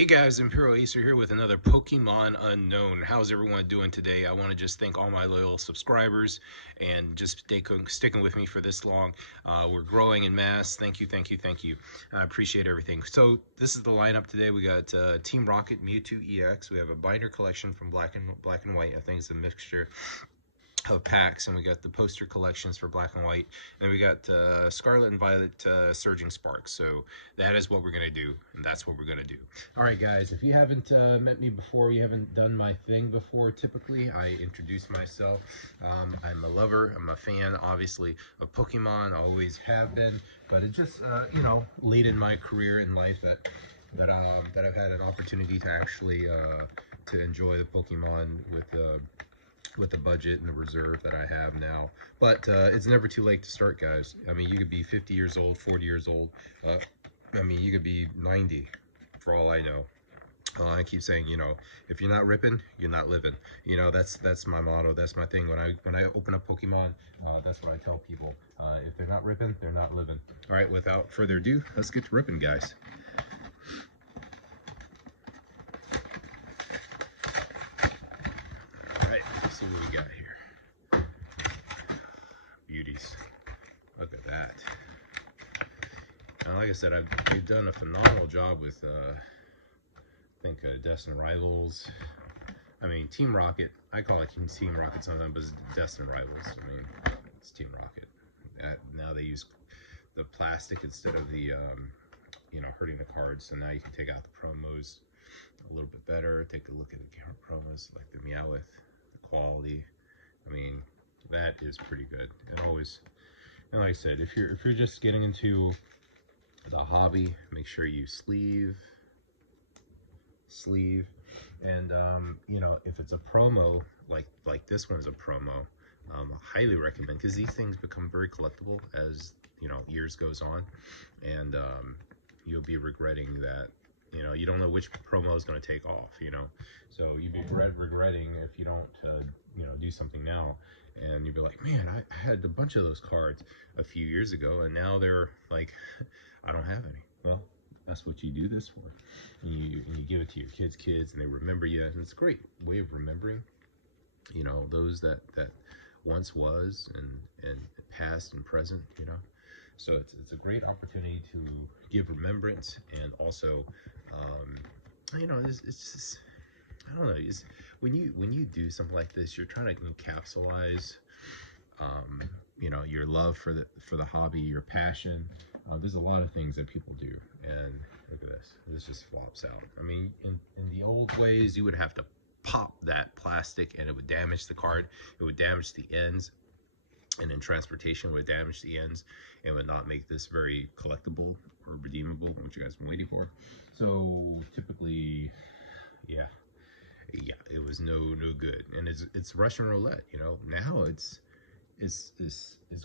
Hey guys, Imperial Acer here with another Pokemon Unknown. How's everyone doing today? I want to just thank all my loyal subscribers and just sticking with me for this long. We're growing in mass. Thank you, thank you, thank you. I appreciate everything. So this is the lineup today. We got Team Rocket Mewtwo EX. We have a binder collection from Black and White. I think it's a mixture of packs, and we got the poster collections for Black and White, and we got Scarlet and Violet Surging Sparks. So that is what we're gonna do, and that's what we're gonna do. All right, guys, if you haven't met me before, you haven't done my thing before, typically I introduce myself. I'm a lover, I'm a fan, obviously, of Pokemon, always have been, but it just late in my career in life that I've had an opportunity to actually to enjoy the Pokemon with the budget and the reserve that I have now. But it's never too late to start, guys. I mean, you could be 50 years old, 40 years old. I mean, you could be 90 for all I know. I keep saying, if you're not ripping, you're not living. That's my motto. That's my thing. When I open up Pokemon, that's what I tell people. If they're not ripping, they're not living. All right, without further ado, let's get to ripping, guys. All right, let's see what we got here. Beauties. Look at that. Now, like I said, they've done a phenomenal job with, I think, Destine Rivals. I mean, Team Rocket. I call it Team Rocket sometimes, but it's Destine Rivals. I mean, it's Team Rocket. Now they use the plastic instead of the, hurting the cards. So now you can take out the promos a little bit better. Take a look at the camera promos, like the Meowth, the quality. I mean, that is pretty good. And always, and like I said, if you're just getting into the hobby, make sure you sleeve, and if it's a promo like this one's a promo, I highly recommend, because these things become very collectible as years goes on, and you'll be regretting that. You don't know which promo is going to take off, so you'd be regretting if you don't do something now, and you'd be like, man, I had a bunch of those cards a few years ago, and now they're like, I don't have any. Well, that's what you do this for. And you give it to your kids, and they remember you, and it's a great way of remembering, those that once was, and past and present, So it's a great opportunity to give remembrance, and also, it's just, I don't know, when you do something like this, you're trying to encapsulize, your love for the hobby, your passion. There's a lot of things that people do, and look at this. This just flops out. I mean, in the old ways, you would have to pop that plastic, and it would damage the card. It would damage the ends, and in transportation, would damage the ends, and would not make this very collectible or redeemable, what you guys been waiting for. So typically, yeah, it was no good, and it's Russian roulette. Now it's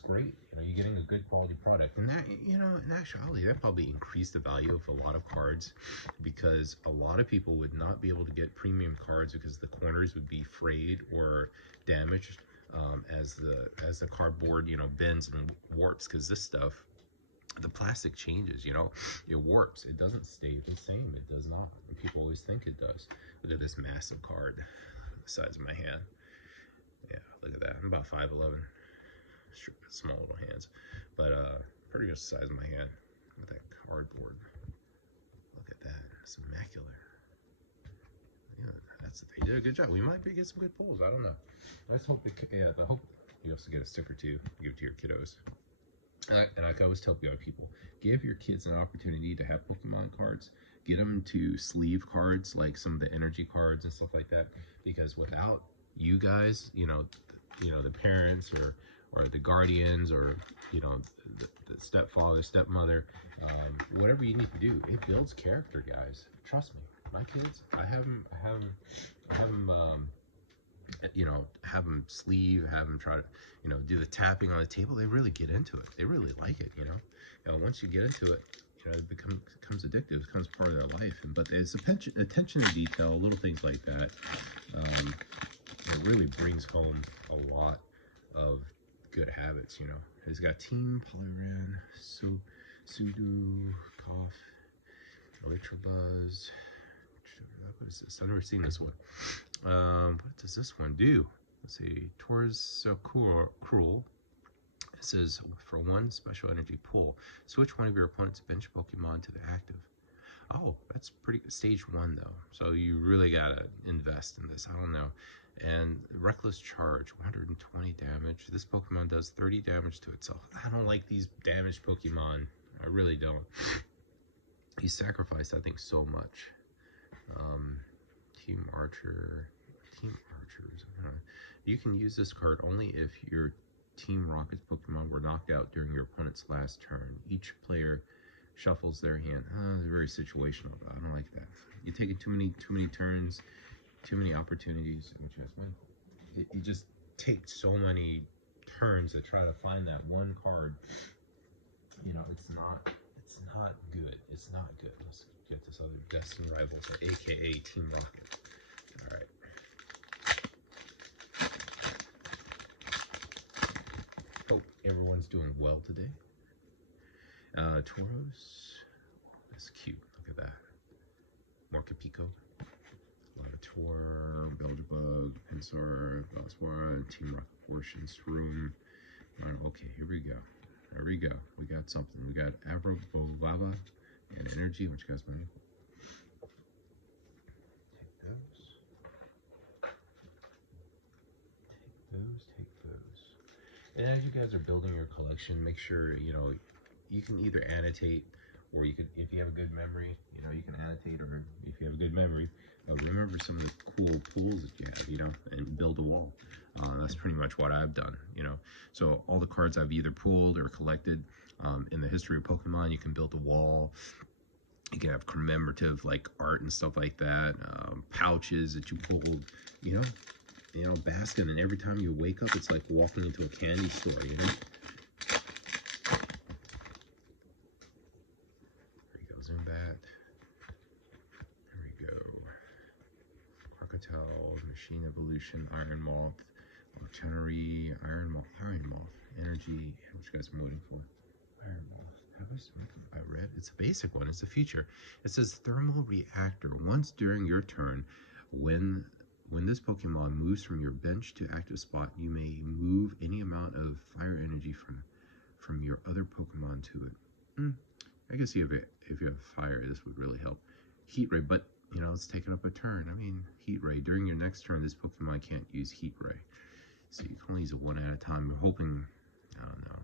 great. You're getting a good quality product, and that, in actuality, that probably increased the value of a lot of cards, because a lot of people would not be able to get premium cards because the corners would be frayed or damaged, as the cardboard bends and warps, because this stuff, the plastic changes, it warps. It doesn't stay the same. It does not. And people always think it does. Look at this massive card, the size of my hand. Yeah, look at that. I'm about 5'11". Small little hands, but pretty much the size of my hand. With that cardboard. Look at that. It's immaculate. Yeah, they did a good job. We might get some good pulls. I don't know. I just hope I hope you also get a sticker too. Give it to your kiddos. And I always tell the other people, give your kids an opportunity to have Pokemon cards. Get them to sleeve cards, like some of the energy cards and stuff like that. Because without you guys, the parents or the guardians, or the stepfather, stepmother, whatever you need to do, it builds character, guys. Trust me. My kids, I have them have them sleeve, have them try to, do the tapping on the table. They really get into it. They really like it, once you get into it, it becomes addictive. It becomes part of their life. But it's attention to detail, little things like that. It really brings home a lot of good habits, It's got Team Poliwrath, Sudo, Cough, Electabuzz, What is this? I've never seen this one. What does this one do? Let's see. Towards so cruel. It says for one special energy pull, switch one of your opponent's bench Pokemon to the active. Oh, that's pretty good. Stage 1 though, so you really gotta invest in this. I don't know. And reckless charge, 120 damage. This Pokemon does 30 damage to itself. I don't like these damaged Pokemon. I really don't. He sacrificed, I think, so much. Team Archers. You can use this card only if your Team Rocket's Pokemon were knocked out during your opponent's last turn. Each player shuffles their hand. They're very situational. I don't like that. You're taking too many turns, too many opportunities. It just takes so many turns to try to find that one card. You know, it's not good. It's not good. Let's get this other Destine rivals, or AKA Team Rocket. All right. Hope everyone's doing well today. Tauros. That's cute. Look at that. Morcapico. Lavator, Belgebug, Pinsir, Valspora, Team Rocket Portions, Room. Okay, here we go. There we go. We got something. We got Abrolava and Energy. Which guy's money? Take those. And as you guys are building your collection, make sure, you know, you can either annotate, or you could, if you have a good memory, you know, you can annotate, or if you have a good memory, remember some of the cool pools that you have, you know, and build a wall. That's pretty much what I've done, you know. So all the cards I've either pulled or collected in the history of Pokemon, you can build a wall. You can have commemorative like art and stuff like that, pouches that you pulled, you know, basket, and every time you wake up, it's like walking into a candy store, you know. There you go, zoom that. There we go. Crocodile, Machine Evolution, Iron Moth, Chenery, Iron Moth, Energy. What you guys been waiting for? Iron Moth. I read. It's a basic one. It's a feature. It says Thermal Reactor. Once during your turn, when this Pokemon moves from your bench to active spot, you may move any amount of fire energy from your other Pokemon to it. I guess if you have fire, this would really help. Heat Ray, but you know, it's taking up a turn. I mean, Heat Ray. During your next turn, this Pokemon can't use Heat Ray. So you can only use it one at a time. I'm hoping, I don't know.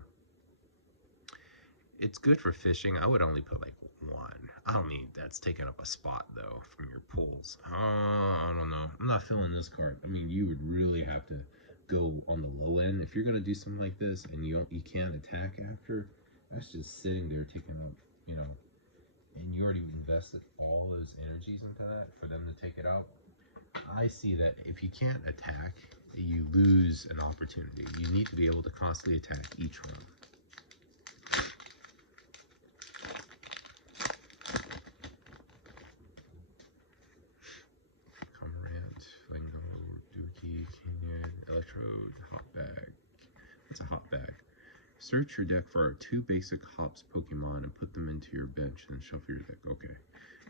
It's good for fishing. I would only put like one. I don't mean that's taking up a spot though from your pools. I don't know. I'm not feeling this card. I mean, you would really have to go on the low end if you're gonna do something like this, and you can't attack after. That's just sitting there taking up, you know, and you already invested all those energies into that for them to take it out. I see that if you can't attack, you lose an opportunity. You need to be able to constantly attack each round. Cormorant, Flingo, Dookie, Canyon, Electrode, Hot Bag. That's a hot bag. Search your deck for 2 basic Hops Pokemon and put them into your bench, then shuffle your deck. Okay.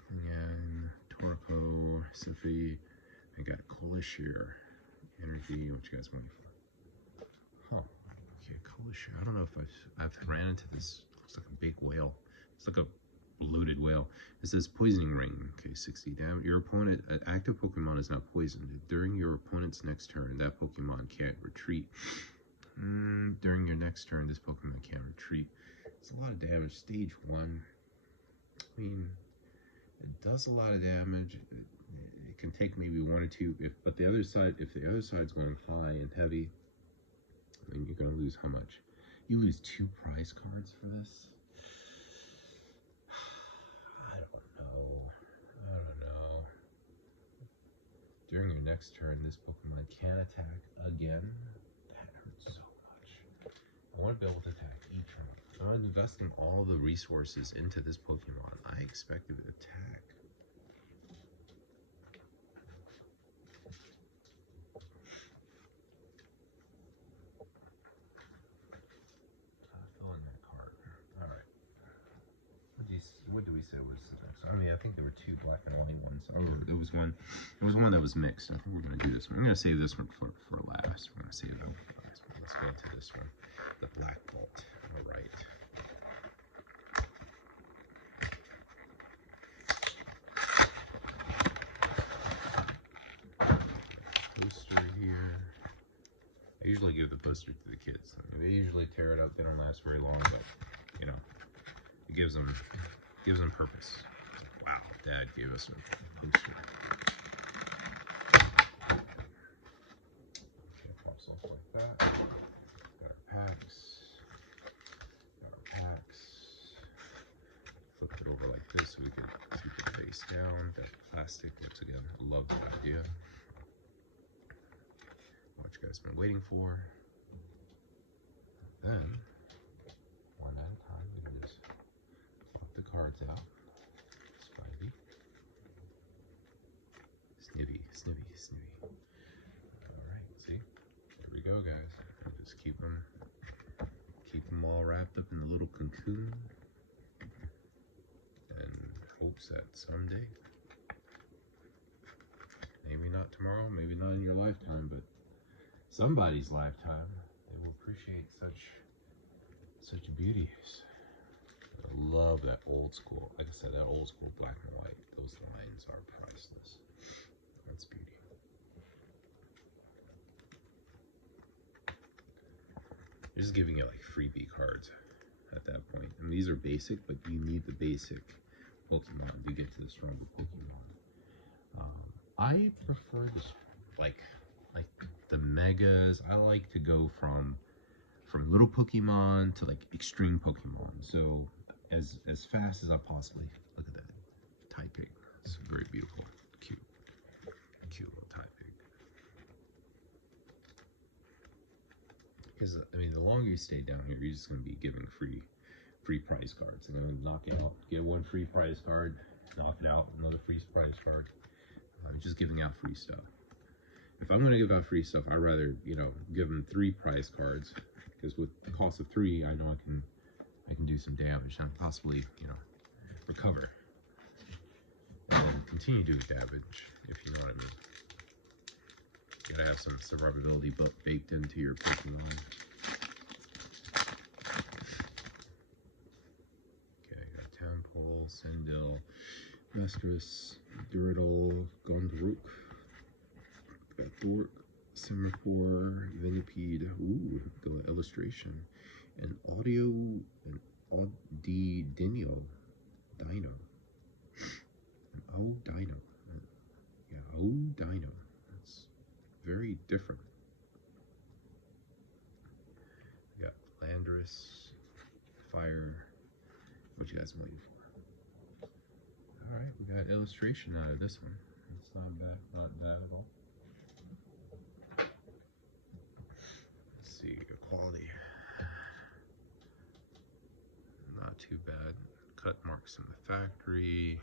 Canyon, Torkoal, Siffy. I got Colishir. Energy. What you guys want for? Huh. Okay, Colishir. I don't know if I've ran into this. Looks like a big whale. It's like a bloated whale. It says Poisoning Ring. Okay, 60 damage. Your opponent, an active Pokemon is not poisoned. During your opponent's next turn, that Pokemon can't retreat. During your next turn, this Pokemon can't retreat. It's a lot of damage. Stage 1. I mean, it does a lot of damage. It can take maybe 1 or 2. But the other side, if the other side's going high and heavy, then you're gonna lose how much? You lose 2 prize cards for this. I don't know. During your next turn, this Pokemon can attack again. That hurts so much. I want to be able to attack each one. I'm investing all the resources into this Pokemon. I expect it to attack. Fill in that card. Alright. What do we say was the next one? I mean, I think there were 2 black and white ones. Oh, there was one. It was one that was mixed. I think we're gonna do this one. I'm gonna save this one for last. We're gonna save it for last. Let's go into this one, the Black Bolt. All right. Poster here. I usually give the poster to the kids. I mean, they usually tear it up. They don't last very long, but you know, it gives them purpose. It's like, wow, Dad gave us a poster. It pops off like that. Got our packs. Flip it over like this so we can keep it face down. That plastic, once again, I love that idea. What you guys been waiting for. Then, one at a time, we can just flip the cards out. Spivey. Snivy. Alright, see? There we go, guys. Just keep them all wrapped up in the little cocoon. And hopes that someday, maybe not tomorrow, maybe not in your lifetime, but somebody's lifetime, they will appreciate such beauties. I love that old school, like I said, that old school black and white. Those lines are priceless. That's beauty. You're just giving it like freebie cards at that point. I mean, these are basic, but you need the basic Pokemon to get to the stronger Pokemon. I prefer this, like the megas. I like to go from little Pokemon to like extreme Pokemon. So as fast as I possibly. Look at that Typing. It's very beautiful, cute little Typing. Because I mean, the longer you stay down here, you're just going to be giving free prize cards. I'm going to knock it out, get one free prize card, knock it out, another free prize card. I'm just giving out free stuff. If I'm going to give out free stuff, I'd rather, you know, give them 3 prize cards, because with the cost of 3, I know I can do some damage and possibly, you know, recover and continue doing damage, if you know what I mean. You gotta have some survivability baked into your Pokemon. Okay, got Townpole, Sandil, Mistress, Duriddle, Gondoruk, got Thork, Semaphore, Venipede, ooh, the illustration, and Dino. Dino. Yeah, Dino. That's very different. We got Landorus, Fire. What you guys waiting for? Alright, we got illustration out of this one. It's not bad at all. Let's see, quality. Not too bad. Cut marks from the factory.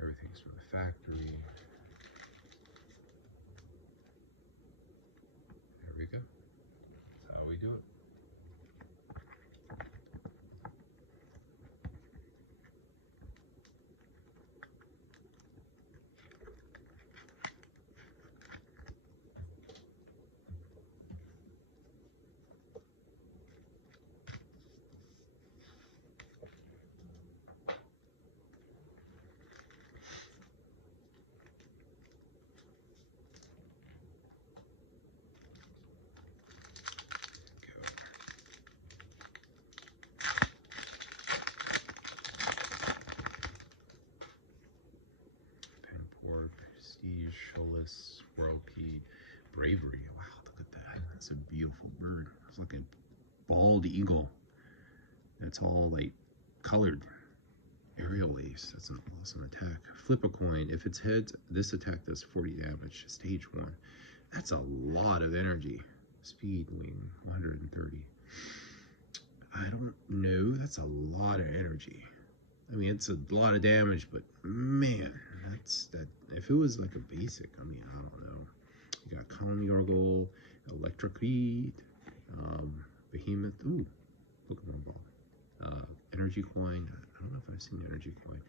Everything's from the factory. There we go. That's how we do it. Prestige, Shoeless, Whirlpede, Bravery. Wow, look at that. That's a beautiful bird. It's like a bald eagle. That's all like colored. Aerial Ace. That's an awesome attack. Flip a coin. If it's heads, this attack does 40 damage. Stage 1. That's a lot of energy. Speed Wing, 130. I don't know. That's a lot of energy. I mean, it's a lot of damage, but man, that's that. If it was like a basic, I mean, I don't know. You got Colony Yorgle, Electrocute, Behemoth. Ooh, Pokemon Ball. Energy Coin. I don't know if I've seen Energy Coin.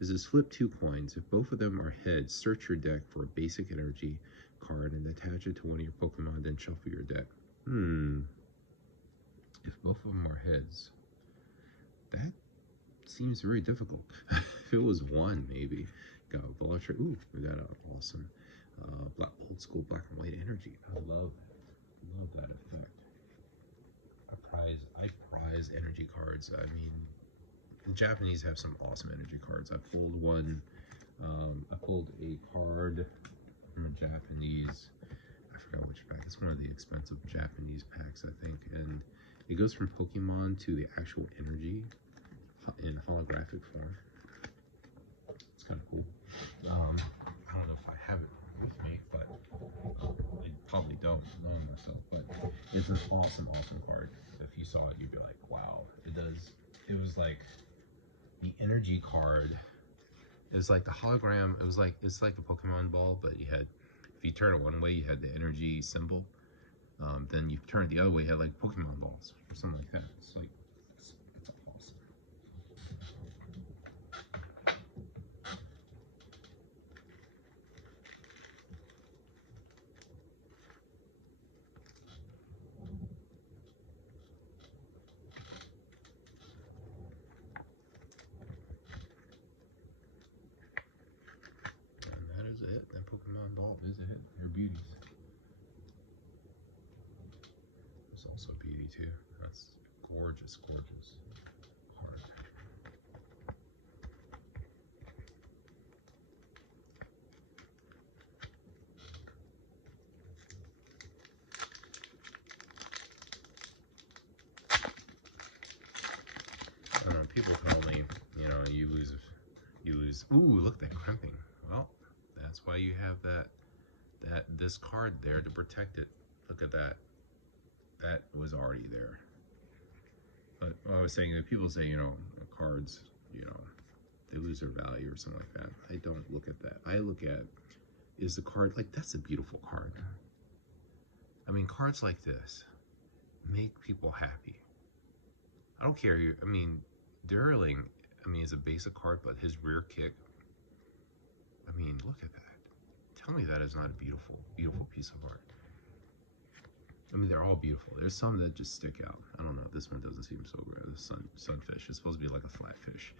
It says flip 2 coins. If both of them are heads, search your deck for a basic energy card and attach it to one of your Pokemon, then shuffle your deck. If both of them are heads, that seems very difficult. If it was one, maybe. Got Volatile. Ooh, we got an awesome old school black and white energy. I love that. Love that effect. I prize energy cards. I mean, the Japanese have some awesome energy cards. I pulled one. I pulled a card from a Japanese. I forgot which pack. It's one of the expensive Japanese packs, I think, and it goes from Pokemon to the actual energy in holographic form. It's kind of cool. I don't know if I have it with me, but I probably don't know myself. But it's an awesome card. If you saw it, you'd be like, wow. It was like the energy card. It was like the hologram. It's like a Pokemon ball, but you had, if you turn it one way, you had the energy symbol. Then you turn it the other way, you had like Pokemon balls or something like that. It's like, it's awesome. And that is it. That Pokemon ball is it. They're beauties. There's also beauty too. That's gorgeous, gorgeous card. People tell me, you know, you lose. Ooh, look, that crimping. Well, that's why you have this card there to protect it. Look at that. That was already there. But I was saying that people say, you know, cards, you know, they lose their value or something like that. I don't look at that. I look at, is the card, like, that's a beautiful card. I mean, cards like this make people happy. I don't care. I mean, Durling, I mean, is a basic card, but his rear kick, I mean, look at that. Tell me that is not a beautiful, beautiful piece of art. I mean, they're all beautiful. There's some that just stick out. I don't know. This one doesn't seem so good. The sunfish is supposed to be like a flatfish.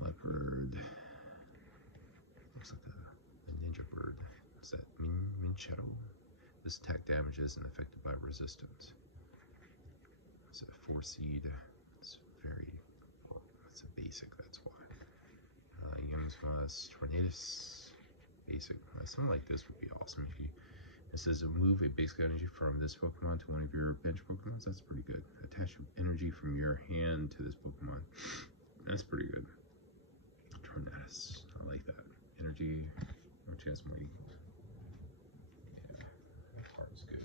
Leopard. Looks like a ninja bird. Is that Minchero? This attack damage isn't affected by resistance. It's a 4-seed. It's very, well, it's a basic, that's why. Yamsmas Tornadus. Basic. Something like this would be awesome if you. It says move a basic energy from this Pokemon to one of your bench Pokemons. That's pretty good. Attach energy from your hand to this Pokemon. That's pretty good. Tornadus. I like that. Energy. No chance of winning. Yeah, that card's good.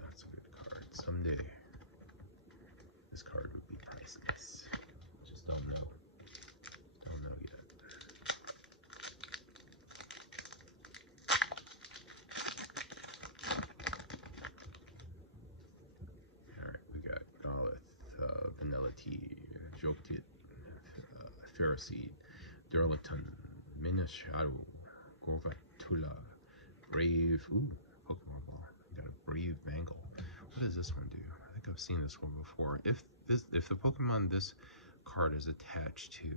That's a good card. Someday, this card would be priceless. Just don't know. Don't know yet. Alright, we got Golith, Vanilla Tea, Joktit, Ferroseed, Durlaton, Minashadow, Gorvatula, Brave, ooh, Pokemon Ball. We got a Brave Mangle. What does this one do? I think I've seen this one before. If the Pokemon this card is attached to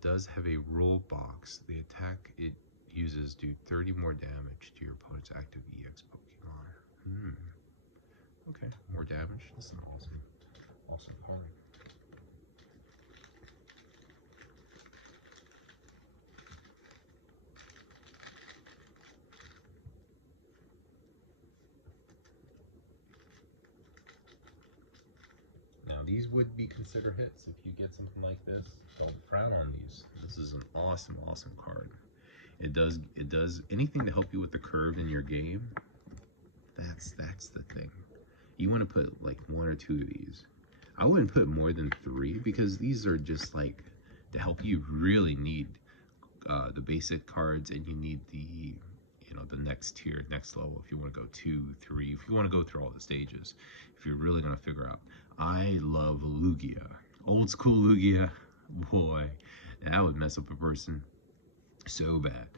does have a rule box, the attack it uses do 30 more damage to your opponent's active EX Pokemon. Okay, more damage. This is an awesome card. Now these would be considered hits if you get something like this. Don't frown on these. This is an awesome card. It does anything to help you with the curve in your game. That's the thing. You want to put like 1 or 2 of these. I wouldn't put more than 3 because these are just like to help you really need the basic cards, and you need the the next tier, next level, if you want to go 2, 3, if you want to go through all the stages, if you're really going to figure out. I love Lugia, old school Lugia. Boy, that would mess up a person so bad.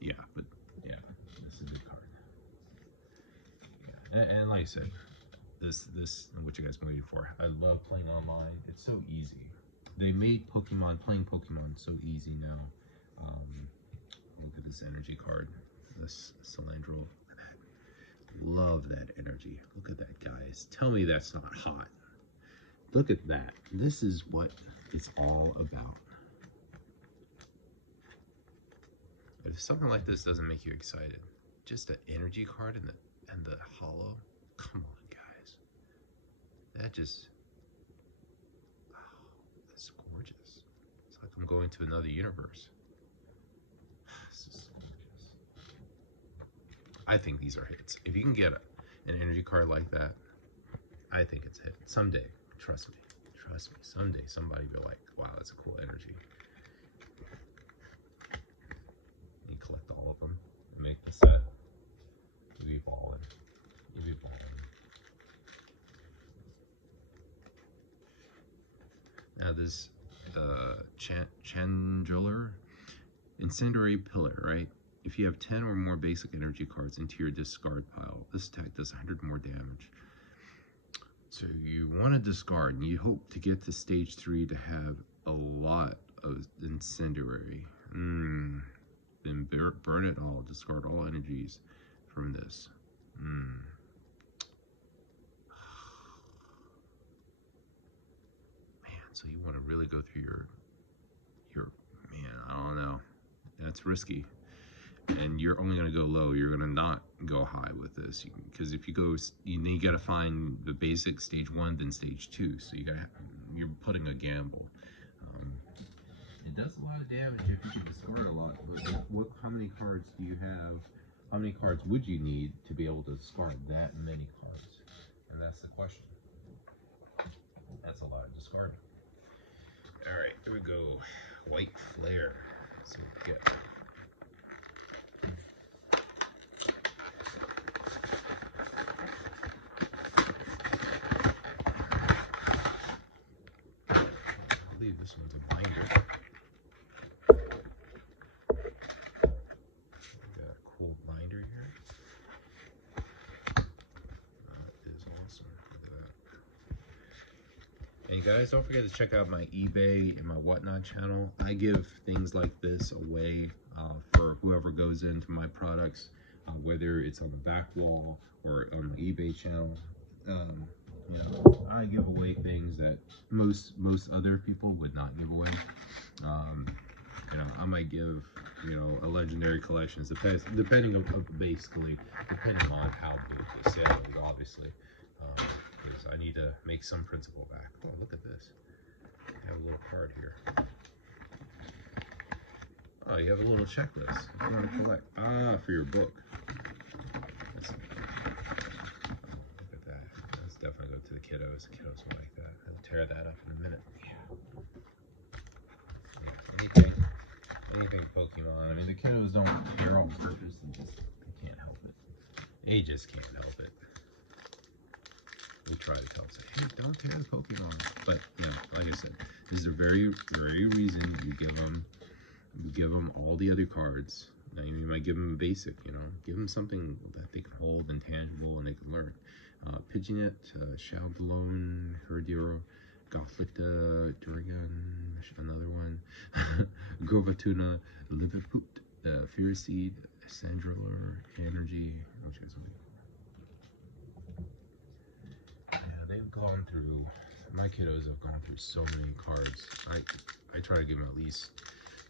Yeah, but yeah, this is a good card. Yeah. And like I said, this what you guys been waiting for. I love playing online. It's so easy. They made playing Pokemon so easy now. Look at this energy card, this Cylindral. Look at that. Love that energy. Look at that, guys. Tell me that's not hot. Look at that. This is what it's all about. But if something like this doesn't make you excited, just an energy card and the hollow, come on, guys. That just, oh, that's gorgeous. It's like I'm going to another universe. This is gorgeous. I think these are hits. If you can get an energy card like that, I think it's a hit. Someday, trust me, someday somebody will be like, wow, that's a cool energy. You collect all of them and make the set. You'll be balling. You'll be balling. Now this Chandler Incendiary Pillar, right? If you have 10 or more basic energy cards into your discard pile, this attack does 100 more damage. So you want to discard, and you hope to get to stage 3 to have a lot of Incendiary. Then burn it all. Discard all energies from this. Man, so you want to really go through your man, I don't know. That's risky. And you're only going to go low. You're going to not go high with this, because if you go, you got to find the basic stage 1, then stage 2. So you're putting a gamble. It does a lot of damage if you can discard a lot. But how many cards do you have? How many cards would you need to be able to discard that many cards? And that's the question. That's a lot of discarding. All right, here we go. White Flare. Let's see what we get. I believe this one's a binder. Got a cool binder here. That is awesome. Look at that. And guys, don't forget to check out my eBay and my whatnot channel. I give things like this away for whoever goes into my products, whether it's on the back wall or on the eBay channel. You know, I give away things that most other people would not give away. You know, I might give, you know, a legendary collection, depending on how big the sale is, obviously. Because I need to make some principal back. Oh, look at this. I have a little card here. Oh, you have a little checklist you want to collect. Ah, for your book. Look at that. Let's definitely go to the kiddos. The kiddos will like that. I'll tear that up in a minute. Yeah. Anything Pokemon. I mean, the kiddos don't tear on purpose. They can't help it. They just can't help it. We try to tell them, hey, don't tear the Pokemon. But, you know, like I said, this is the very reason you give them all the other cards. Now, you might give them a basic, you know, give them something that they can hold, intangible, and they can learn. Pidgeot, Shaldalone, Herdiero, Gothlicta, Durigan, another one, Grovatuna, Lilliput, Fearseed, Sandriller, Energy. What you guys want? Yeah, they've gone through. My kiddos have gone through so many cards. I try to give them at least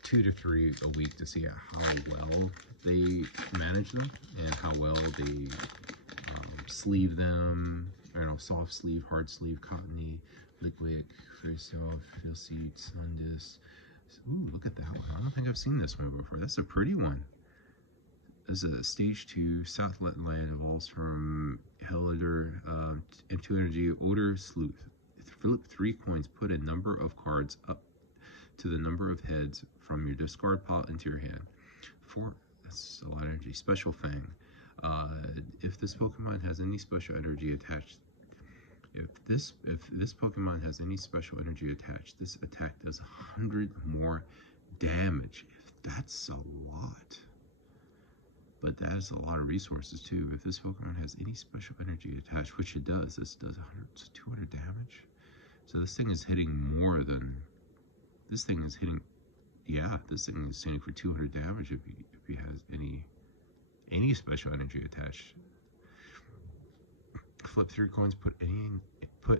2 to 3 a week to see how well they manage them and how well they sleeve them. You know, soft sleeve, hard sleeve, cottony, liquid, Fearseed, Sundus. Ooh, look at that one. I don't think I've seen this one before. That's a pretty one. This is a stage 2 Southland land evolves from Hellider into energy Odor Sleuth. Flip 3 coins, put a number of cards up to the number of heads from your discard pile into your hand. That's a lot of energy. Special Fang. If this Pokemon has any special energy attached, if this Pokemon has any special energy attached, this attack does 100 more damage. That's a lot. But that is a lot of resources too. If this Pokemon has any special energy attached, which it does, this does 200 damage. So this thing is hitting more than, this thing is hitting, yeah, this thing is hitting for 200 damage if he has any special energy attached. Flip 3 coins, put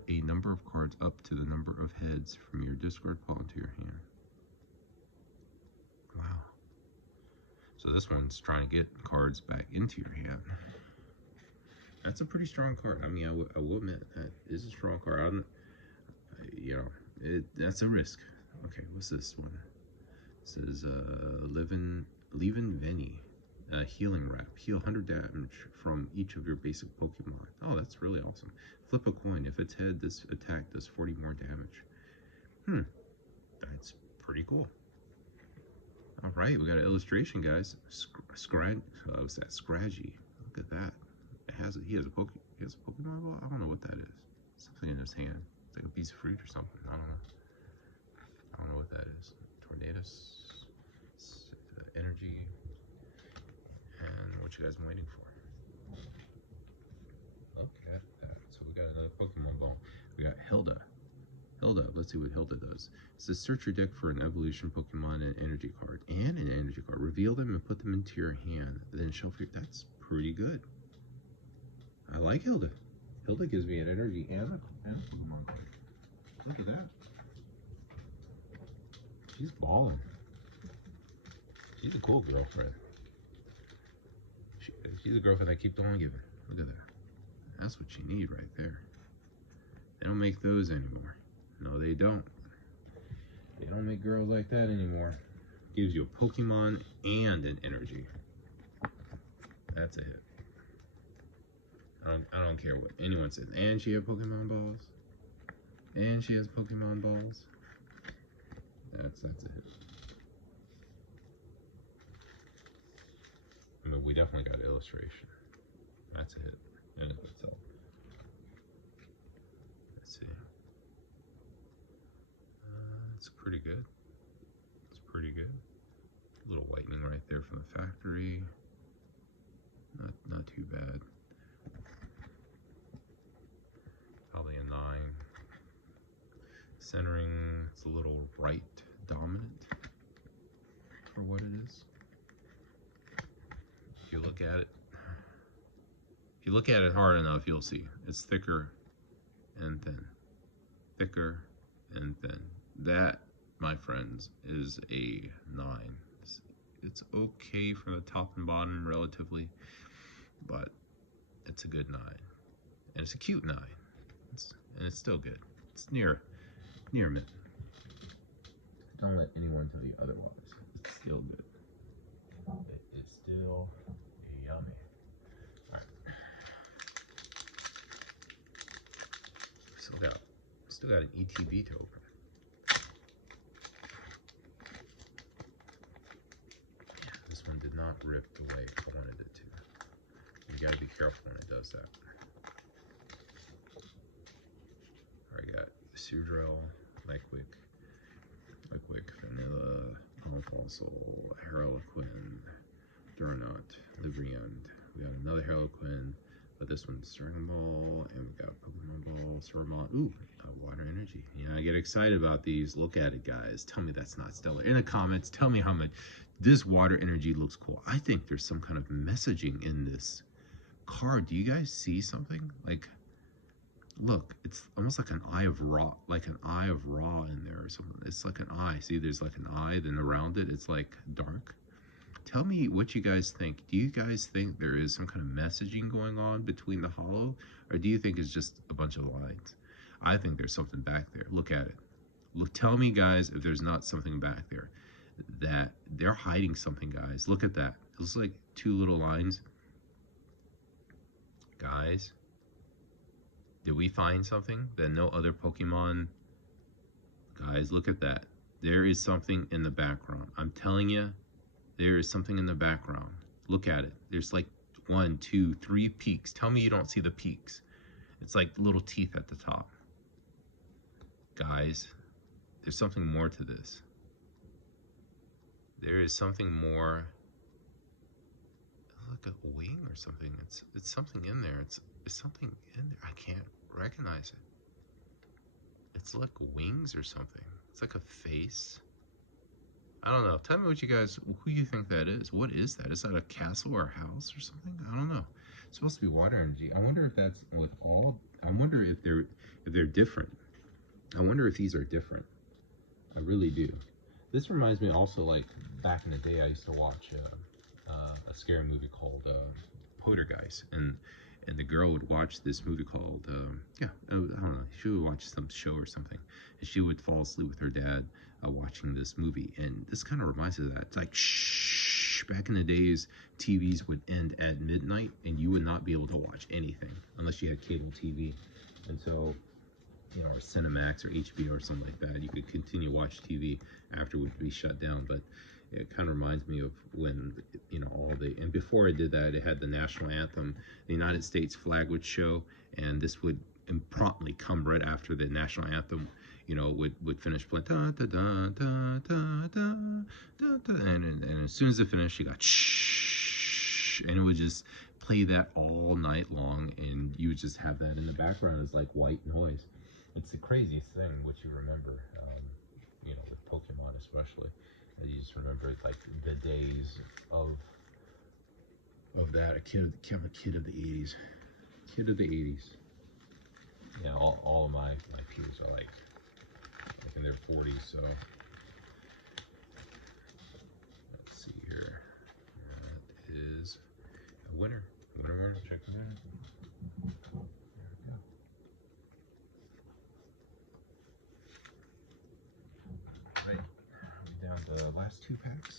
a number of cards up to the number of heads from your discard pile into your hand. Wow. So this one's trying to get cards back into your hand. That's a pretty strong card. I mean, I will admit that is a strong card. You know, that's a risk. Okay, what's this one? This is Leavin Venny. Healing Wrap. Heal 100 damage from each of your basic Pokemon. Oh, that's really awesome. Flip a coin. If it's head, this attack does 40 more damage. That's pretty cool. All right, we got an illustration, guys. What's that? Scraggy. Look at that. He has a Pokemon ball. I don't know what that is. Something in his hand. It's like a piece of fruit or something. I don't know what that is. Tornadus. Energy. And what you guys waiting for? Okay. So we got another Pokemon ball. We got Hilda. Let's see what Hilda does. It says search your deck for an evolution Pokemon and energy card. And an energy card. Reveal them and put them into your hand. Then shuffle your... That's pretty good. I like Hilda. Hilda gives me an energy and a Pokemon card. Look at that. She's balling. She's a cool girlfriend. She's a girlfriend I keep on giving. Look at that. That's what you need right there. They don't make those anymore. No, they don't. They don't make girls like that anymore. Gives you a Pokemon and an energy. That's a hit. I don't care what anyone says. And she has Pokemon balls. And she has Pokemon balls. That's a hit. I mean, we definitely got illustration. That's a hit in and of itself. Let's see. It's pretty good. It's pretty good. A little lightning right there from the factory. Not too bad. Probably a 9. Centering, it's a little right dominant for what it is. If you look at it hard enough, you'll see it's thicker and thin. Thicker and thin. That, my friends, is a 9. It's okay for the top and bottom relatively, but it's a good 9. And it's a cute 9. And it's still good. It's near mid. Don't let anyone tell you otherwise. It's still good. It's still yummy. Alright. Still got an ETB to open. Yeah, this one did not rip the way I wanted it to. You gotta be careful when it does that. Alright, got Seardrell, Lyquick, Vanilla, Palmfossil, Harlequin, Durnout, Livriand. We got another Harlequin, but this one's Dragon Ball, and we got Pokemon Ball, Sormont. Ooh, Water Energy. Yeah, I get excited about these. Look at it, guys. Tell me that's not stellar. In the comments, tell me how much this Water Energy looks cool. I think there's some kind of messaging in this card. Do you guys see something? Like, look, it's almost like an eye of Ra, in there or something. It's like an eye. See, there's like an eye, then around it, it's like dark. Tell me what you guys think. Do you guys think there is some kind of messaging going on between the holo, or do you think it's just a bunch of lines? I think there's something back there. Look at it. Look, tell me, guys, if there's not something back there. That they're hiding something, guys. Look at that. It looks like 2 little lines. Guys, did we find something that no other Pokemon? Guys, look at that. There is something in the background. I'm telling you, there is something in the background. Look at it. There's like 1, 2, 3 peaks. Tell me you don't see the peaks. It's like little teeth at the top. Guys, there's something more to this. There is something more. Like a wing or something. It's something in there. It's something in there. I can't recognize it. It's like wings or something. It's like a face. I don't know. Tell me what you guys, who you think that is. What is that? Is that a castle or a house or something? I don't know. It's supposed to be water energy. I wonder if that's with all. I wonder if they're different. I wonder if these are different. I really do. This reminds me also, like back in the day, I used to watch a scary movie called Poltergeist, and the girl would watch this movie called I don't know, she would watch some show or something, and she would fall asleep with her dad watching this movie, and this kind of reminds me of that. It's like, shh, back in the days, TVs would end at midnight, and you would not be able to watch anything unless you had cable TV, and so, you know, or Cinemax or HBO or something like that, you could continue to watch TV after it would be shut down. But it kind of reminds me of when, you know, and before I did that, it had the national anthem, the United States flag would show, and this would promptly come right after the national anthem, you know, would finish playing, da, da, da, da, da, da, da, da, and as soon as it finished, you got shh, and it would just play that all night long, and you would just have that in the background as like white noise. It's the craziest thing, what you remember, you know, with Pokemon especially. You just remember like the days of that. A kid of the 80s. Kid of the 80s. Yeah, all of my peers are like in their 40s, so let's see here. That is a winner. Winner mark, check the minute. Right, we're down to the last 2 packs.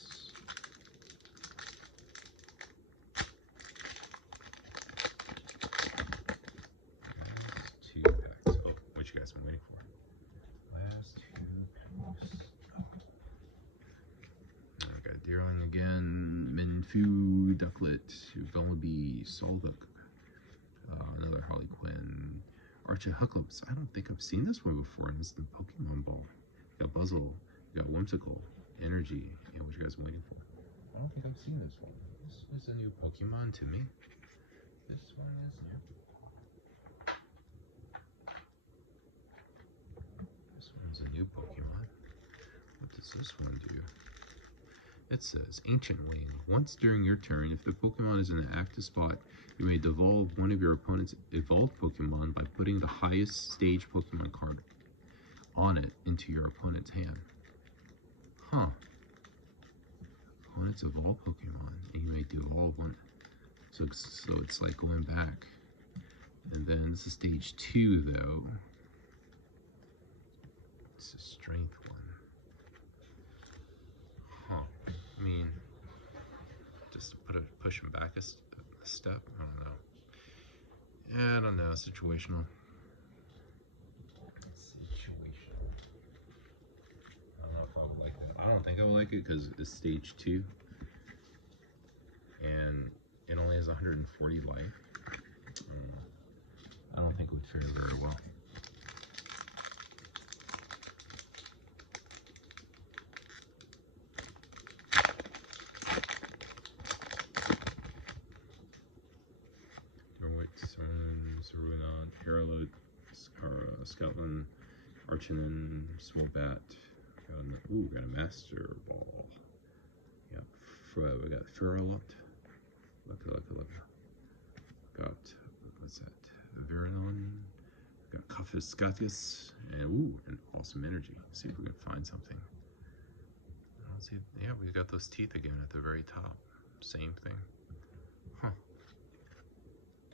Last 2 packs. Oh, what you guys been waiting for? Last 2 packs. I got Deerling again, Minfu, Ducklet, Vullaby, Solduck, another Harley Quinn, Archahooklips. I don't think I've seen this one before, and this is the Pokemon Ball. You got Buzzle, you got Whimsical, Energy, and what you guys are waiting for. I don't think I've seen this one. This was a new Pokemon to me. This one is new. This one's a new Pokemon. What does this one do? It says, Ancient Wing. Once during your turn, if the Pokemon is in an active spot, you may devolve one of your opponent's evolved Pokemon by putting the highest stage Pokemon card on it into your opponent's hand. Huh. Opponent's evolved Pokemon, and you may devolve one. So it's like going back. And then this is stage 2, though. It's a strength one. Huh. I mean, just to push him back a step? I don't know. Yeah, I don't know. Situational. I don't know if I would like that. I don't think I would like it because it's stage 2. And it only has 140 life. I don't think it would fare very well. Sarunan, Harrowlet, Scotland, Archinin, Swellbat. Got a Master Ball. Yeah, we got Feralot. Look. Got, what's that? Virinon. Got Cofiscatius. And an Awesome Energy. See if we can find something. I don't see. Yeah, we got those teeth again at the very top. Same thing. Huh.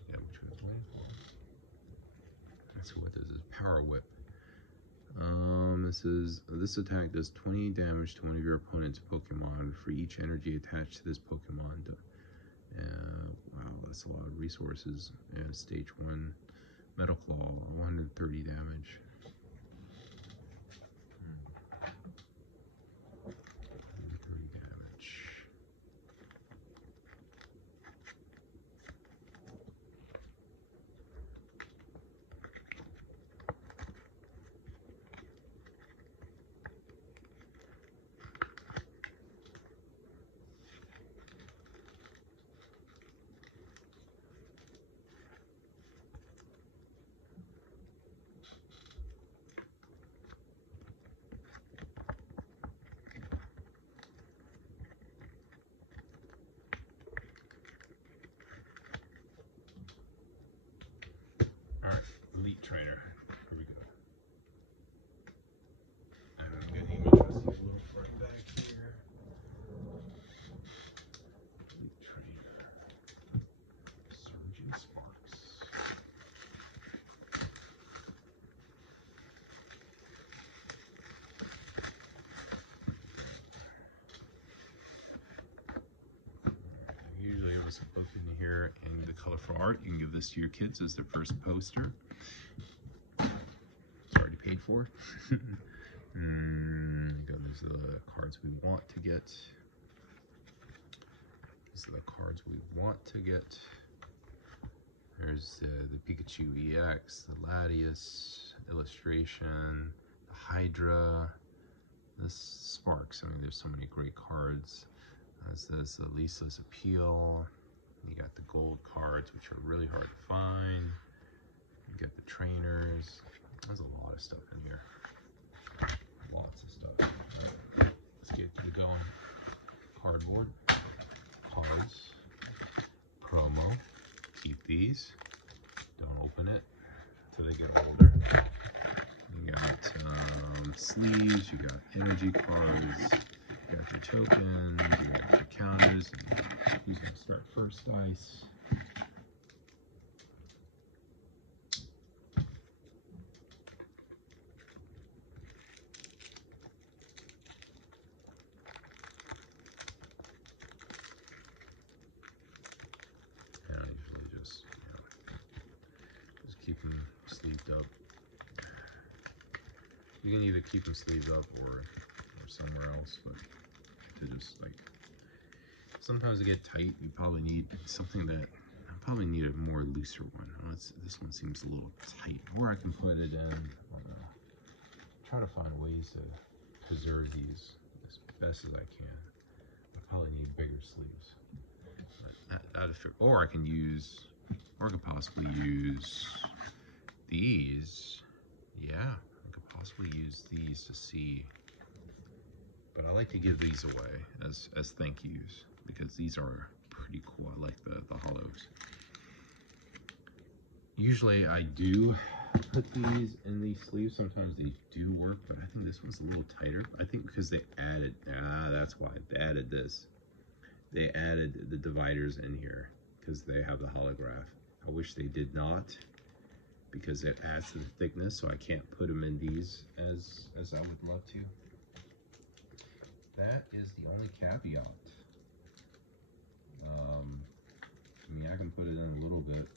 Yeah, which one's going for? Let's see what this is. Power Whip. This attack does 20 damage to one of your opponent's Pokemon for each energy attached to this Pokemon. Wow, that's a lot of resources. And stage 1, Metal Claw, 130 damage. some Pokemon here and the colorful art. You can give this to your kids as their first poster. It's already paid for. These are the cards we want to get. These are the cards we want to get. There's the Pikachu EX, the Latias illustration, the Hydra, the Sparks. I mean, there's so many great cards. There's this Lisa's Appeal. You got the gold cards, which are really hard to find. You got the trainers. There's a lot of stuff in here. Lots of stuff. Right, let's get to going. Cardboard, cards, promo. Keep these. Don't open it until they get older. You got sleeves. You got energy cards. You got your tokens. You got your counters. And who's going to start first dice? Keep them sleeved up. You can either keep them sleeved up or somewhere else, but to just like, sometimes they get tight. You probably need something that, I probably need a more looser one. Oh, this one seems a little tight. Or I can put it in, try to find ways to preserve these as best as I can. I probably need bigger sleeves. Or I can use, or I could possibly use these. Yeah, I could possibly use these to see. But I like to give these away as thank yous because these are pretty cool. I like the hollows. Usually I do put these in these sleeves. Sometimes they do work, but I think this one's a little tighter. I think because they added, that's why they added this. They added the dividers in here because they have the holograph. I wish they did not, because it adds to the thickness, so I can't put them in these as I would love to. That is the only caveat. I mean, I can put it in a little bit,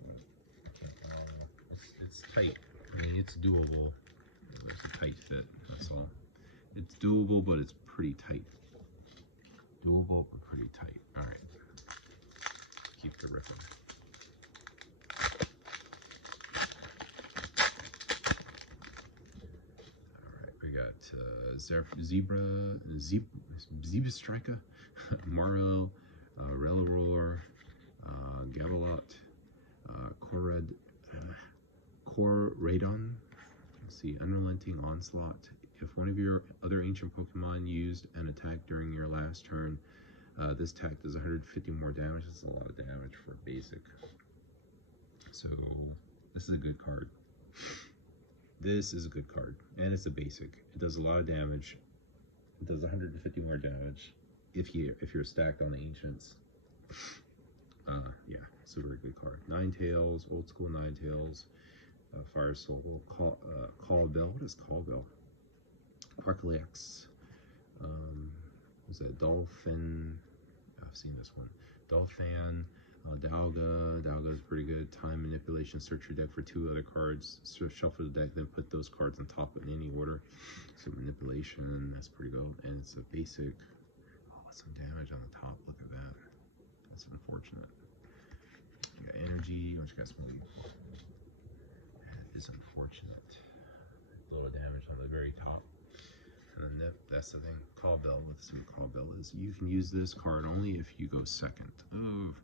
but it's tight. I mean, it's doable. It's a tight fit, that's all. It's doable, but it's pretty tight. Doable, but pretty tight. All right, keep the ripping. We got Zebra Striker, Maro, Reliroar, Gavalot, Koradon. Let's see, Unrelenting Onslaught. If one of your other ancient Pokemon used an attack during your last turn, this attack does 150 more damage. That's a lot of damage for basic. So this is a good card. This is a good card, and it's a basic. It does a lot of damage. It does 150 more damage if you're stacked on the ancients. Yeah, it's a very good card. Ninetales, old school Ninetales, Fire Soul, Call Bell. What is Call Bell? Quarklex. Was that Dolphin? I've seen this one. Dolphin. Dalga is pretty good. Time Manipulation, search your deck for 2 other cards, shuffle the deck, then put those cards on top in any order. So Manipulation, that's pretty good. And it's a basic. Oh, some damage on the top, look at that. That's unfortunate. You got Energy, which got Smooth. That is unfortunate. A little damage on the very top. And then that's the thing. Call Bell, with some Call Bell is, you can use this card only if you go second. Oh.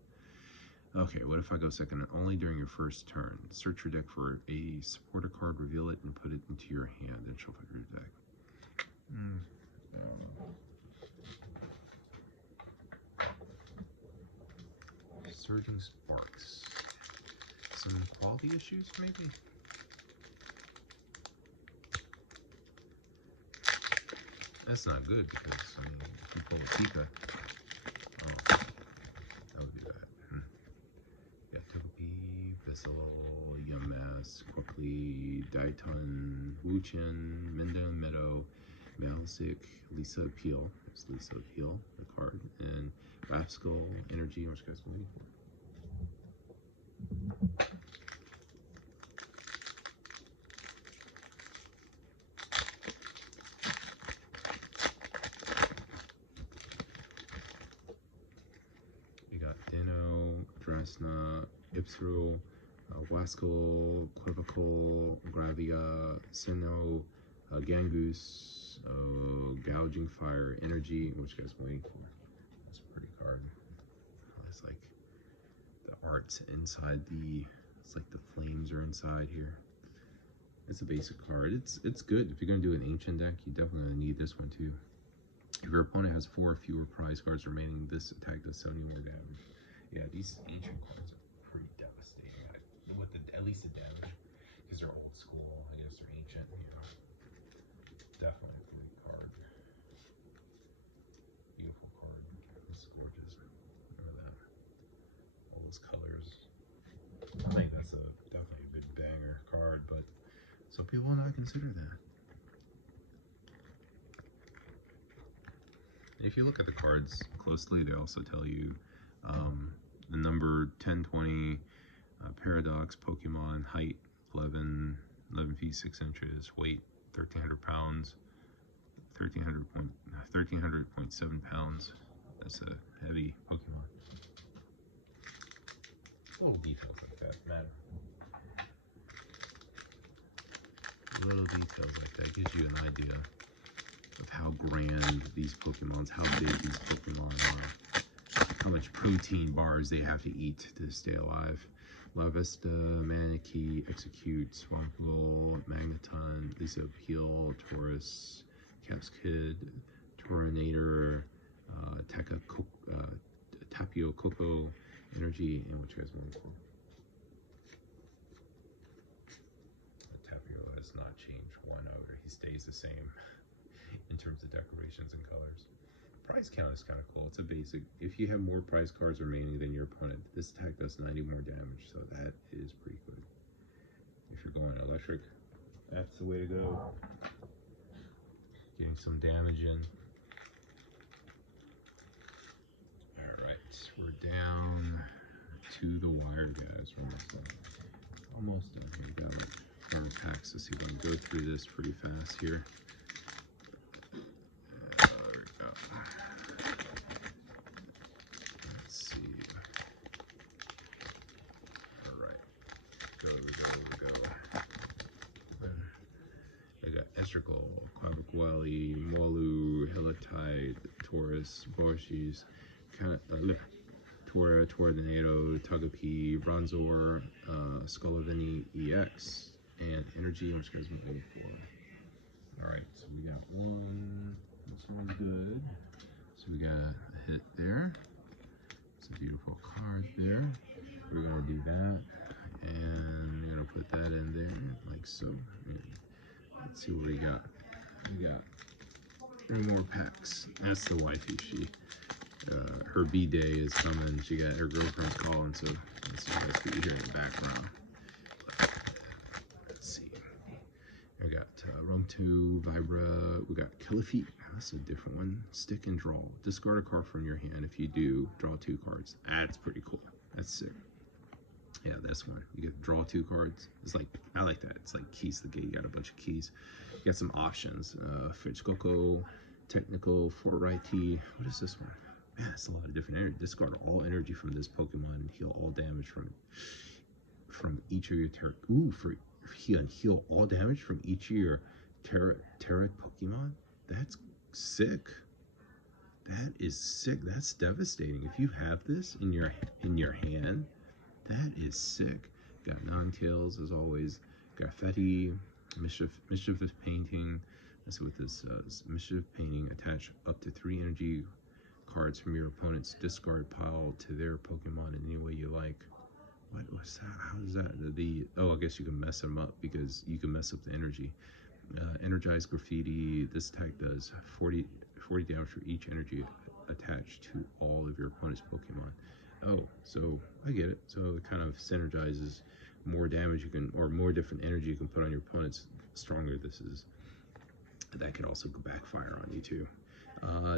Okay, what if I go second? Only during your first turn. Search your deck for a supporter card, reveal it, and put it into your hand, and shuffle your deck. Surging Sparks. Some quality issues, maybe? That's not good because, I mean, if you pull a Pika, oh, that would be bad. Bissell, Yamask, Quickly, Daiton, Wuchen, Meadow, Malisic, Lisa Appeal. It's Lisa Appeal, the card. And Rapskull, Energy, which guys been waiting for. We got Dino, Drasna, Ipsril, Waskel, Clavicle, Gravia, Sinnoh, Gangoose, Gouging Fire, Energy, which you guys been waiting for. That's a pretty card. It's like the art's inside the, it's like the flames are inside here. It's a basic card. It's good. If you're gonna do an ancient deck, you definitely gonna need this one too. If your opponent has 4 or fewer prize cards remaining, this attack does 70 more damage. Yeah, these ancient cards are pretty devastating. With at least the damage, because they're old school. I guess they're ancient. Yeah. Definitely a great card. Beautiful card. It's gorgeous. Look at that. All those colors. I think that's definitely a good banger card, but some people will not consider that. If you look at the cards closely, they also tell you the number 1020, Paradox, Pokemon, height 11 feet 6 inches, weight 1,300 pounds, 1,300.7 pounds. That's a heavy Pokemon. Little details like that matter. Little details like that gives you an idea of how grand these Pokemons, how big these Pokemon are, how much protein bars they have to eat to stay alive. La Vista, Manakee, Execute, Swampville, Magneton, Lisa Appeal, Taurus, Caps Kid, Tornador, Tapio Coco, Energy, and what you guys want for. Tapio has not changed one over. He stays the same in terms of decorations and colors. Prize count is kind of cool. It's a basic. If you have more prize cards remaining than your opponent, this attack does 90 more damage, so that is pretty good. If you're going electric, that's the way to go. Getting some damage in. Alright, we're down to the wire, guys. We're almost done here. We got like 4 packs. Let's see if I can go through this pretty fast here. Estrical, Quabiquali, Molu, Helitide, Taurus, Borshis, Tornado, Togepi, Bronzor, Scolovini EX, and Energy, which you guys been waiting for. Alright, so we got one. This one's good. So we got a hit there. It's a beautiful card there. We're going to do that. And we're going to put that in there, like so. Let's see what we got. We got 3 more packs. That's the wifey. Her B-day is coming. She got her girlfriend's calling, so that's what you guys can hear in the background. Let's see. We got Roam 2, Vibra. We got Killafeet. That's a different one. Stick and draw. Discard a card from your hand. If you do, draw 2 cards. That's pretty cool. That's sick. Yeah, this one. You get to draw 2 cards. It's like, I like that. It's like keys to the gate. You got a bunch of keys. You got some options. Fridge Coco, Technical, Fortrighty. What is this one? Man, it's a lot of different energy. Discard all energy from this Pokemon and heal all damage from each of your heal all damage from each of your Terra Pokemon. That's sick. That is sick. That's devastating. If you have this in your hand, that is sick. Got Ninetales as always. Graffiti, Mischievous Painting. Let's see what this says. Mischievous Painting. Attach up to 3 energy cards from your opponent's discard pile to their Pokemon in any way you like. What was that? How is that? Oh, I guess you can mess them up because you can mess up the energy. Energized Graffiti. This attack does 40 damage for each energy attached to all of your opponent's Pokemon. Oh, so I get it. So it kind of synergizes more damage you can, or more different energy you can put on your opponents. Stronger this is. That could also backfire on you too.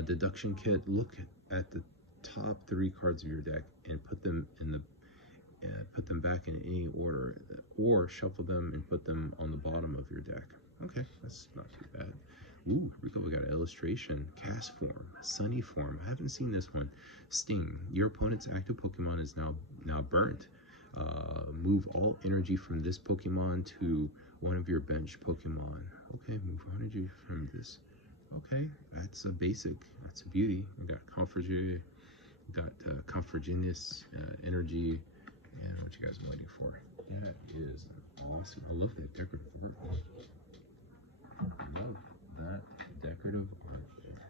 Deduction kit, look at the top 3 cards of your deck and put them in the put them back in any order, or shuffle them and put them on the bottom of your deck. Okay, that's not too bad. Ooh, we got an illustration. Cast form, sunny form. I haven't seen this one. Sting. Your opponent's active Pokemon is now burnt. Move all energy from this Pokemon to one of your bench Pokemon. Okay, move energy from this. Okay, that's a basic. That's a beauty. We got Convergenius energy. And what you guys are waiting for? That is awesome. I love that decorative art. I love that decorative art there.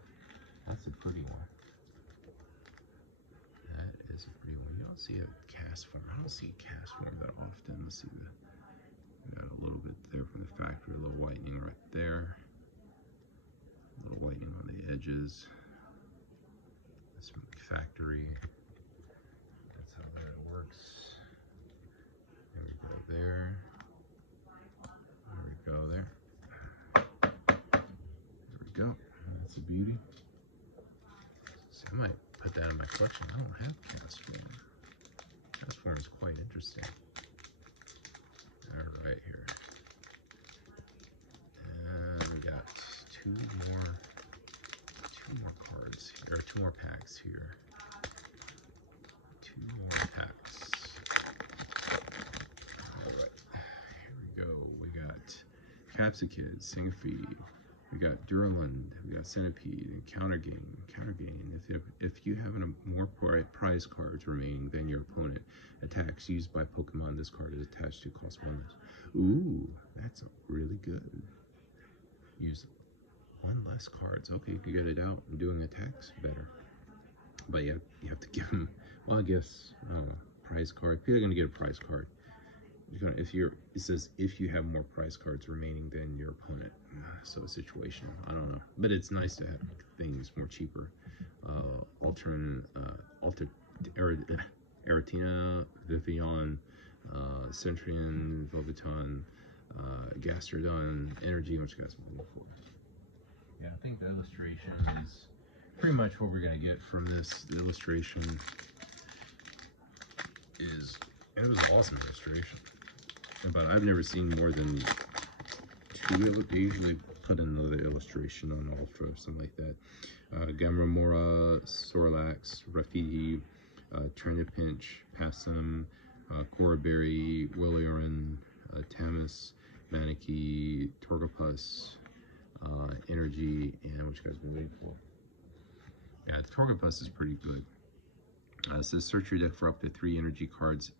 That's a pretty one. That is a pretty one. You don't see a cast form. I don't see a cast form that often. Let's see got a little bit there from the factory, a little whitening right there. A little whitening on the edges. That's from the factory. That's how that works. There we go there. There we go there. There we go. That's a beauty. So I might put that in my collection. I don't have cast form. Cast form is quite interesting. All right, here. And we got two more cards here, or 2 more packs here. 2 more packs. All right, here we go. We got Capsicid, Singfeed. We got Durland. We got Centipede and Counter Gain. If you have more prize cards remaining than your opponent, attacks used by Pokemon this card is attached to cost 1 less. Ooh, that's really good. Use 1 less cards. Okay, you can get it out and doing attacks better. But yeah, you have to give them. Well, I guess prize card. People are gonna get a prize card. It says if you have more prize cards remaining than your opponent. So situational. I don't know, but it's nice to have things more cheaper. Aratina, Vivian, Centrion, Velveton, Gastrodon, Energy, which you guys are looking for. Yeah, I think the illustration is pretty much what we're gonna get from this. The illustration is, it was an awesome illustration. But I've never seen more than 2. They usually put another illustration on Ultra or something like that. Gamramora, Sorlax, Rafidi, Tranipinch, Passum, Coraberry, Willoran, Tamus, Maneki, Torgopus, Energy, and what you guys been waiting for. Yeah, Torgopus is pretty good. It says search your deck for up to 3 energy cards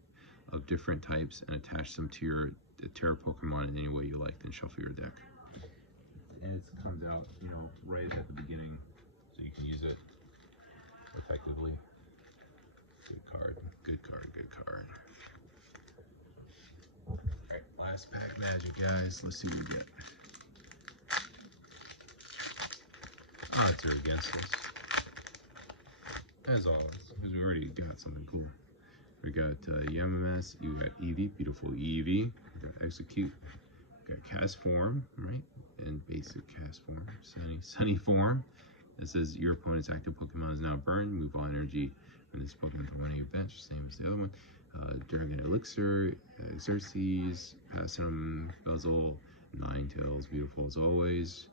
of different types and attach them to your Terra Pokemon in any way you like, then shuffle your deck. And it comes out, you know, right at the beginning, so you can use it effectively. Good card, good card, good card. All right, last pack magic, guys. Let's see what we get. Odds are against us, as always, because we already got something cool. We got Yamamas, you got Eevee, beautiful Eevee. We got Execute, we got Cast Form, right? And basic Cast Form, Sunny Form. It says your opponent's active Pokemon is now burned. Move all energy from this Pokemon to one of your bench, same as the other one. Dragon Elixir, Xerxes, Passum, Bezel, Ninetales, beautiful as always.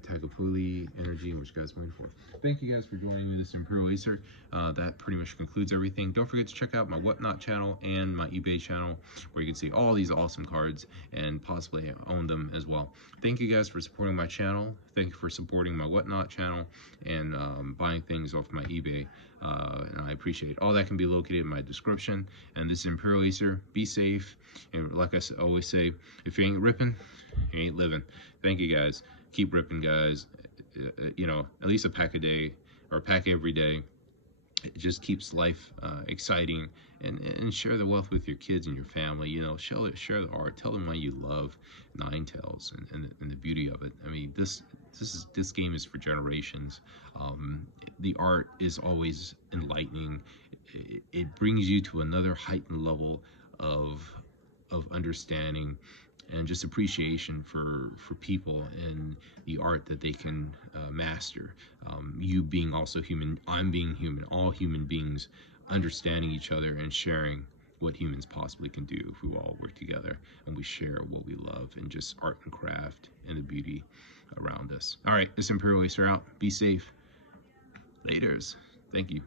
Tagapuli, Energy, which you guys are waiting for. Thank you guys for joining me this Imperial Acer. That pretty much concludes everything. Don't forget to check out my Whatnot channel and my eBay channel, where you can see all these awesome cards and possibly own them as well. Thank you guys for supporting my channel. Thank you for supporting my Whatnot channel and buying things off my eBay. And I appreciate it. All that can be located in my description. And this is Imperial Acer. Be safe. And like I always say, if you ain't ripping, you ain't living. Thank you guys. Keep ripping, guys. You know, at least a pack a day or a pack every day. It just keeps life exciting, and share the wealth with your kids and your family. You know, share the art. Tell them why you love Ninetales and the beauty of it. I mean, this game is for generations. The art is always enlightening. It brings you to another heightened level of understanding and just appreciation for people and the art that they can master. You being also human, I'm being human, all human beings understanding each other and sharing what humans possibly can do if we all work together and we share what we love and just art and craft and the beauty around us. All right, this Imperial Acer out. Be safe. Laters. Thank you.